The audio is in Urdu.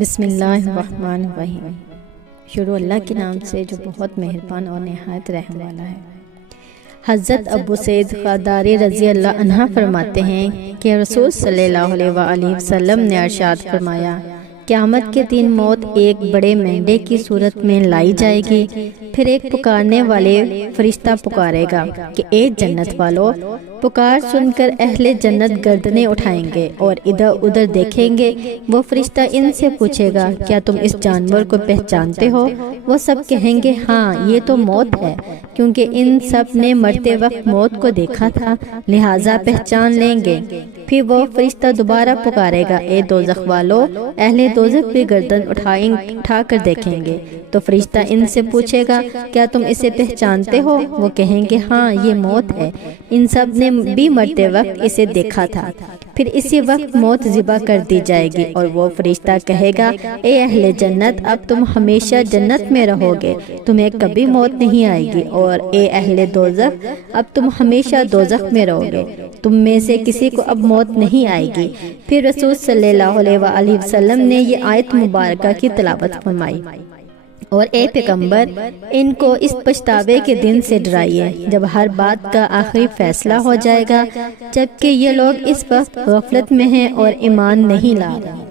بسم اللہ الرحمن الرحیم۔ شروع اللہ کے نام سے جو بہت مہربان اور نہایت رحم والا ہے۔ حضرت ابو سعید خداری رضی اللہ عنہ فرماتے ہیں کہ رسول صلی اللہ علیہ وآلہ وسلم نے ارشاد فرمایا، قیامت کے دن موت ایک بڑے مینڈے کی صورت میں لائی جائے گی، پھر ایک پکارنے والے فرشتہ پکارے گا کہ اے جنت والو۔ پکار سن کر اہل جنت گردنیں اٹھائیں گے اور ادھر ادھر دیکھیں گے۔ وہ فرشتہ ان سے پوچھے گا، کیا تم اس جانور کو پہچانتے ہو؟ وہ سب کہیں گے، ہاں یہ تو موت ہے، کیونکہ ان سب نے مرتے وقت موت کو دیکھا تھا، لہٰذا پہچان لیں گے۔ پھر وہ فرشتہ دوبارہ پکارے گا، اے دوزخ والو۔ اہل دوزخ بھی گردن اٹھا کر دیکھیں گے تو فرشتہ ان سے پوچھے گا، کیا تم اسے پہچانتے ہو؟ وہ کہیں گے، ہاں یہ موت ہے، ان سب نے بھی مرتے وقت اسے دیکھا تھا۔ پھر اسی وقت موت ذبح کر دی جائے گی اور وہ فرشتہ کہے گا، اے اہل جنت، اب تم ہمیشہ جنت میں رہو گے، تمہیں کبھی موت نہیں آئے گی، اور اے اہل دوزخ، اب تم ہمیشہ دوزخ میں رہو گے، تم میں سے کسی کو اب موت نہیں آئے گی۔ پھر رسول صلی اللہ علیہ وآلہ وسلم نے یہ آیت مبارکہ کی تلاوت فرمائی، اور اے پیغمبر، ان کو اس پچھتاوے کے دن سے ڈرائیے جب ہر بات کا آخری فیصلہ ہو جائے گا، جبکہ یہ لوگ اس وقت غفلت میں ہیں اور ایمان نہیں لا رہے۔